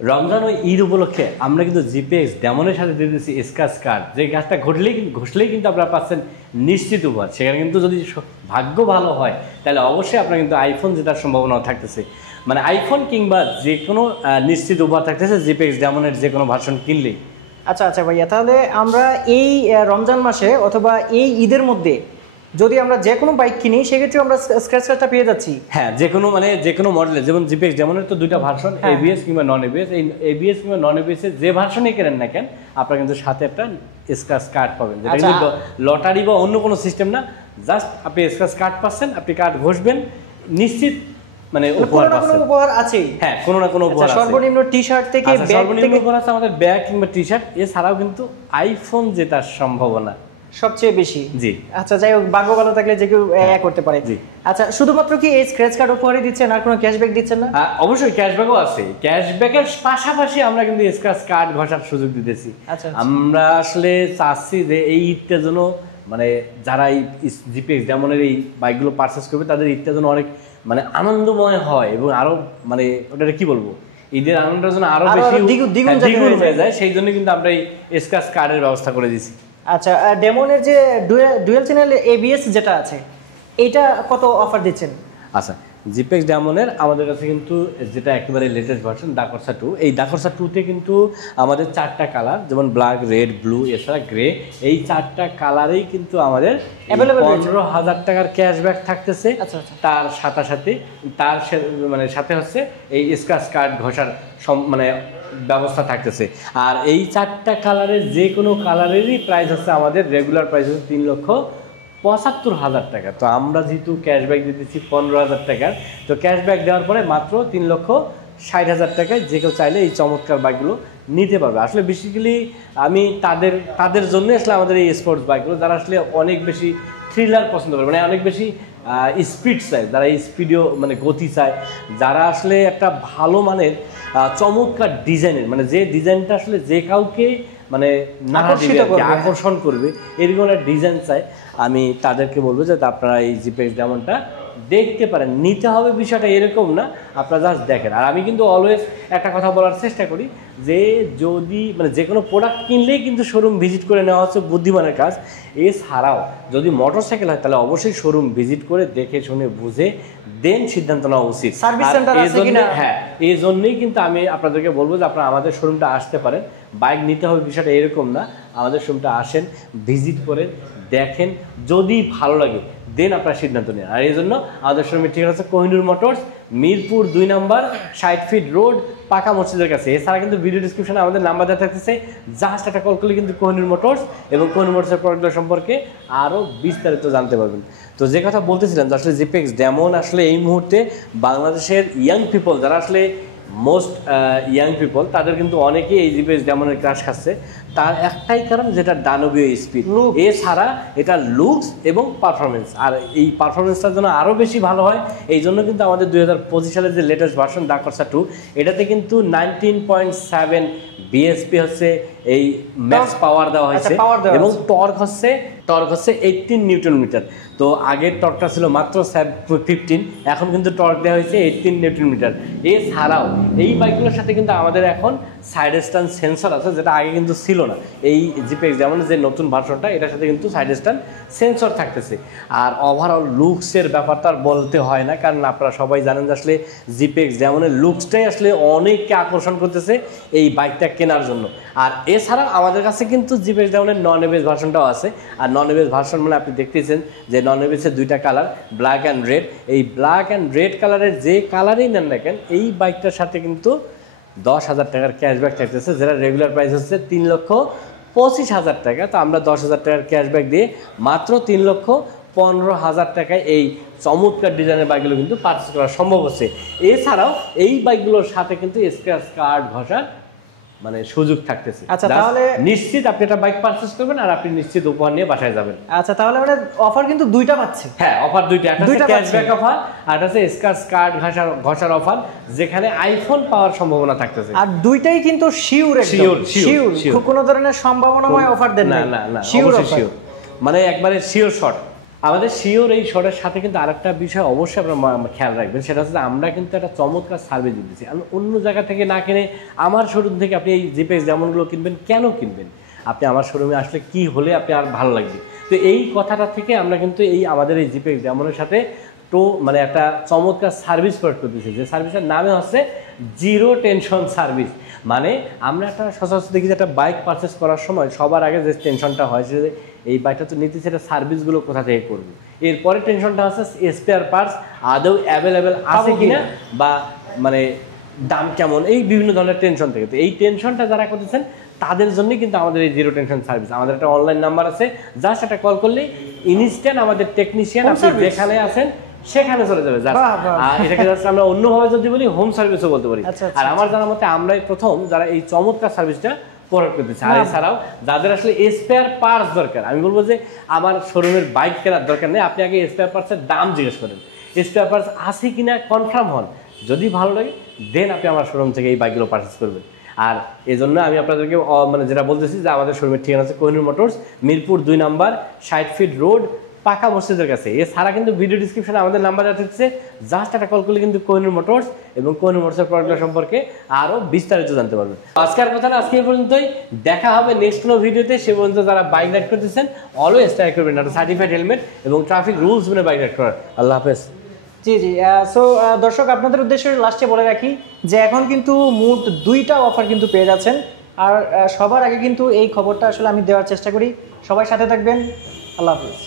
রমজান ও ঈদ উপলক্ষে আমরা কিন্তু জিপিএক্স ডেমনের সাথে দিয়ে দিচ্ছি স্ক্র্যাচ কার্ড, যে কাজটা ঘটলেই কিন্তু আপনারা পাচ্ছেন নিশ্চিত উপহার। সেখানে কিন্তু যদি ভাগ্য ভালো হয় তাহলে অবশ্যই আপনার কিন্তু আইফোন জেতার সম্ভাবনাও থাকতেছে, মানে আইফোন কিংবা যে কোনো নিশ্চিত উপহার থাকতেছে জিপিএক্স ডেমনের যে কোনো ভার্সন কিনলেই। আচ্ছা আচ্ছা ভাইয়া, তাহলে আমরা এই রমজান মাসে অথবা এই ঈদের মধ্যে যদি আমরা যে কোনো বাইক কিনি সেক্ষেত্রে আমরা স্ক্র্যাচ কার্ডটা পেয়ে যাচ্ছি। হ্যাঁ, যে কোনো মডেলে, যেমন জিপিএক্স ডেমনের তো দুইটা ভার্সন, এবিএস কিংবা নন এবিএস। এই এবিএস কিংবা নন এবিএস এর যে ভার্সনই কেনেন না কেন আপনারা কিন্তু সাথে একটা স্ক্র্যাচ কার্ড পাবেন, যেটা কিন্তু লটারি বা অন্য কোনো সিস্টেম না, জাস্ট আপনি স্ক্র্যাচ কার্ড পাচ্ছেন, আপনি কার্ড ঘষবেন, নিশ্চিত মানে উপহার আছে। হ্যাঁ, কোনো না কোনো উপহার আছে। সর্বনিম্ন টি-শার্ট থেকে সর্বনিম্ন উপহার আছে আমাদের ব্যাগ কিংবা টি-শার্ট, এছাড়াও কিন্তু আইফোন জেতার সম্ভাবনা সবচেয়ে বেশি। জি আচ্ছা, যাই হোক, ভাগ্য ভালো থাকলে যে কেউ করতে পারে। আচ্ছা, শুধুমাত্র কি এই স্ক্র্যাচ কার্ড উপহারই দিচ্ছেন আর কোনো ক্যাশব্যাক দিচ্ছেন না? অবশ্যই ক্যাশব্যাকও আছে। ক্যাশব্যাকের পাশাপাশি আমরা কিন্তু স্ক্র্যাচ কার্ড ঘষার সুযোগ দিতেছি। আমরা আসলে চাচ্ছি যে এই ঈদটা যেন মানে যারা এই জিপিএক্স ডেমনের এই বাইকগুলো পারচেস করবে তাদের ঈদটা যেন অনেক মানে আনন্দময় হয়, এবং আরো মানে ওটা কি বলবো, ঈদের আনন্দের জন্য আরো বেশি দ্বিগুণ হয়ে যায়। সেই জন্য কিন্তু আমরা এই স্ক্র্যাচ কার্ডের ব্যবস্থা করে দিয়েছি। আচ্ছা, ডেমনের যে ডুয়াল চ্যানেল এবিএস যেটা আছে এটা কত অফার দিচ্ছেন? আচ্ছা, জিপিএক্স ডেমনের আমাদের কাছে কিন্তু যেটা একেবারে লেটেস্ট ভার্সন ডাকরসা 2, এই ডাকরসা 2-তে কিন্তু আমাদের 4টা কালার, যেমন ব্ল্যাক, রেড, ব্লু, এছাড়া গ্রে, এই 4টা কালারেই কিন্তু আমাদের 15,000 টাকার ক্যাশব্যাক থাকতেছে। তার সাথে হচ্ছে এই স্ক্র্যাচ কার্ড ঘষার মানে ব্যবস্থা থাকতেছে। আর এই 4টা কালারের যে কোনো কালারেরই প্রাইস হচ্ছে আমাদের রেগুলার প্রাইস হচ্ছে 3,75,000 টাকা। তো আমরা যেহেতু ক্যাশব্যাক দিতেছি 15,000 টাকার, তো ক্যাশব্যাক দেওয়ার পরে মাত্র 3,60,000 টাকায় যে কেউ চাইলে এই চমৎকার বাইকগুলো নিতে পারবে। আসলে বেসিক্যালি আমি তাদের জন্য আসলে আমাদের এই স্পোর্টস বাইকগুলো, যারা আসলে অনেক বেশি থ্রিলার পছন্দ করে, মানে অনেক বেশি স্পিড চায়, যারা এই স্পিডেও মানে গতি চায়, যারা আসলে একটা ভালো মানের চমৎকার ডিজাইনের, মানে যে ডিজাইনটা আসলে যে কাউকে মানে আকর্ষণ করবে এরকম একটা ডিজাইন চাই, আমি তাদেরকে বলবো যে আপনারা এই জিপিএক্স ডেমনটা দেখতে পারেন। নিতে হবে বিষয়টা এরকম না, আপনারা জাস্ট দেখেন। আর আমি কিন্তু অলওয়েজ একটা কথা বলার চেষ্টা করি যে যদি মানে যে কোনো প্রোডাক্ট কিনলেই কিন্তু শোরুম ভিজিট করে নেওয়া হচ্ছে বুদ্ধিমানের কাজ। এছাড়াও যদি মোটরসাইকেল হয় তাহলে অবশ্যই শোরুম ভিজিট করে দেখে শুনে বুঝে দেন সিদ্ধান্ত নেওয়া উচিত। হ্যাঁ, এই জন্যই কিন্তু আমি আপনাদেরকে বলবো যে আপনারা আমাদের শোরুমটা আসতে পারেন। বাইক নিতে হবে বিষয়টা এরকম না, আমাদের শোরুমটা আসেন, ভিজিট করেন, দেখেন, যদি ভালো লাগে দেন আপনারা সিদ্ধান্ত নেন। আর এই জন্য আমাদের শোরুমের ঠিকানা হচ্ছে কোহিনুর মোটরস, মিরপুর 2 নম্বর 60 ফিট রোড, পাকা মসজিদের কাছে। এছাড়া কিন্তু ভিডিও ডিসক্রিপশনে আমাদের নাম্বার দেওয়া থাকতেছে, জাস্ট একটা কল করলে কিন্তু কোহিনুর মোটরস এবং কোহিনুর মোটরসের প্রোডাক্টগুলো সম্পর্কে আরও বিস্তারিত জানতে পারবেন। তো যে কথা বলতেছিলাম যে আসলে জিপিএক্স ডেমন আসলে এই মুহূর্তে বাংলাদেশের ইয়াং পিপল, যারা আসলে মোস্ট ইয়াং পিপল, তাদের কিন্তু অনেকেই এই জিপিএক্স ডেমনের ক্রাশ খাচ্ছে। তার একটাই কারণ, যেটা দানবীয় স্পিড, এছাড়া এটা লুকস এবং পারফরমেন্স। আর এই পারফরমেন্সটার জন্য আরও বেশি ভালো হয়, এই জন্য কিন্তু আমাদের 2025 সালের যে লেটেস্ট ভার্সন ডাকরসা 2, এটাতে কিন্তু 19.7 বিএসপি হচ্ছে এই ম্যাক্স পাওয়ার দেওয়া হয়েছে, এবং টর্ক হচ্ছে 18 নিউটন মিটার। তো আগের টর্কটা ছিল মাত্র 15, এখন কিন্তু টর্ক দেওয়া হয়েছে 18 নিউটন মিটার। এছাড়াও এই বাইকগুলোর সাথে কিন্তু আমাদের এখন সাইড স্ট্যান্ড সেন্সর আছে, যেটা আগে কিন্তু ছিল না। এই জিপিএক্স যেমন যে নতুন ভার্সনটা, এটার সাথে কিন্তু সাইড স্ট্যান্ড সেন্সর থাকতেছে। আর ওভারঅল লুকসের ব্যাপারটা আর বলতে হয় না, কারণ আপনারা সবাই জানেন যে আসলে জিপিএক্স যেমনের লুকসটাই আসলে অনেককে আকর্ষণ করতেছে এই বাইকটা কেনার জন্য। আর এছাড়া আমাদের কাছে কিন্তু জিপিএক্স যেমনের নন এবিএস ভার্সনটাও আছে। আর নন এবিএস ভার্সন মানে আপনি দেখতেছেন যে নন এবিএসের 2টা কালার, ব্ল্যাক অ্যান্ড রেড। এই ব্ল্যাক অ্যান্ড রেড কালারের যে কালারেই নেন না কেন, এই বাইকটার সাথে কিন্তু 10,000 টাকার ক্যাশব্যাক থাকতেছে, যেটা রেগুলার প্রাইস হচ্ছে 3,25,000 টাকা। তো আমরা 10,000 টাকার ক্যাশব্যাক দিয়ে মাত্র 3,15,000 টাকায় এই চমৎকার ডিজাইনের বাইকগুলো কিন্তু পারচেস করা সম্ভব হচ্ছে। এছাড়াও এই বাইকগুলোর সাথে কিন্তু স্ক্র্যাচ কার্ড ঘষার মানে সুযোগ থাকতেছে। আচ্ছা, তাহলে নিশ্চিত আপনি একটা বাইক পারচেস করবেন আর আপনি নিশ্চিত উপহার নিয়ে বাসায় যাবেন। আচ্ছা, তাহলে মানে অফার কিন্তু 2টা পাচ্ছে। হ্যাঁ, অফার 2টা, একটা হচ্ছে ক্যাশব্যাক অফার আর একটা হচ্ছে স্ক্র্যাচ কার্ড ঘষার অফার, যেখানে আইফোন পাওয়ার সম্ভাবনা থাকতেছে। আর 2টাই কিন্তু শিওর, কোনো ধরনের সম্ভাবনাময় অফার দেন না। না, শিওর, মানে একবারে শিওর শট। আমাদের শিওর এই শোটার সাথে কিন্তু আরেকটা বিষয় অবশ্যই আপনারা খেয়াল রাখবেন, সেটা হচ্ছে যে আমরা কিন্তু একটা চমৎকার সার্ভিস দিতেছি। আমি অন্য জায়গা থেকে না কিনে আমার শোরুম থেকে আপনি এই জিপিএক্স যেমনগুলো কিনবেন, কেন কিনবেন? আপনি আমার শোরুমে আসলে কি হলে আপনি আর ভালো লাগবে। তো এই কথাটা থেকে আমরা কিন্তু এই আমাদের এই জিপিএক্স যেমনের সাথে মানে একটা চমৎকার সার্ভিস প্রোভাইড করতেছি, যে সার্ভিসের নামে হচ্ছে জিরো টেনশন সার্ভিস। মানে আমরা একটা সচরাচর দেখি যে একটা বাইক পারচেস করার সময় সবার আগে যে টেনশনটা হয় যে এই বাইকটা তো নিতেছি, এটা সার্ভিসগুলো কোথা থেকে করবো। এরপরে টেনশনটা হচ্ছে স্পেয়ার পার্টস আদৌ অ্যাভেলেবেল আছে কিনা, বা মানে দাম কেমন, এই বিভিন্ন ধরনের টেনশন থেকে। তো এই টেনশনটা যারা করতেছেন তাদের জন্যই কিন্তু আমাদের এই জিরো টেনশন সার্ভিস। আমাদের একটা অনলাইন নাম্বার আছে, জাস্ট একটা কল করলেই ইনস্ট্যান্ট আমাদের টেকনিশিয়ান আপনি যেখানে আছেন সেখানে চলে যাবে। আর এটাকে জাস্ট আমরা অন্যভাবে যদি বলি হোম সার্ভিসও বলতে পারি। আর আমার জানার মতে আমরাই প্রথম যারা এই চমৎকার সার্ভিসটা প্রোভাইড করতেছি। আর এছাড়াও যাদের আসলে স্পেয়ার পার্টস দরকার, আমি বলবো যে আমার শোরুমের বাইক কেনার দরকার নেই, আপনি আগে স্পেয়ার পার্টসের দাম জিজ্ঞেস করেন, স্পেয়ার পার্টস আছে কিনা কনফার্ম হন, যদি ভালো লাগে দেন আপনি আমার শোরুম থেকে এই বাইকগুলো পারচেস করবেন। আর এই জন্য আমি আপনাদেরকে মানে যেটা বলতেছি যে আমাদের শোরুমের ঠিকানা আছে কোহিনুর মোটরস, মিরপুর 2 নম্বর 60 ফিট রোড, পাকা মসজিদের কাছে। এছাড়া কিন্তু ভিডিও ডিসক্রিপশনে আমাদের নাম্বার দেওয়া থাকছে, জাস্ট একটা কল করলে কিন্তু কোহিনুর মোটরস এবং কোহিনুর মোটরসের প্রোডাক্ট সম্পর্কে আরও বিস্তারিত জানতে পারবেন। আজকের কথা না আজকে এই পর্যন্তই, দেখা হবে নেক্সট কোনো ভিডিওতে। সে পর্যন্ত যারা বাইক রাইড করতেছেন অলওয়েজ ট্রাই করবেন একটা সার্টিফাইড হেলমেট এবং ট্রাফিক রুলস মেনে বাইক রাইড করার। আল্লাহ হাফেজ। জি জি। সো দর্শক, আপনাদের উদ্দেশ্যে লাস্টে বলে রাখি যে এখন কিন্তু মোট 2টা অফার কিন্তু পেয়ে যাচ্ছেন। আর সবার আগে কিন্তু এই খবরটা আসলে আমি দেওয়ার চেষ্টা করি। সবাই সাথে থাকবেন। আল্লাহ হাফেজ।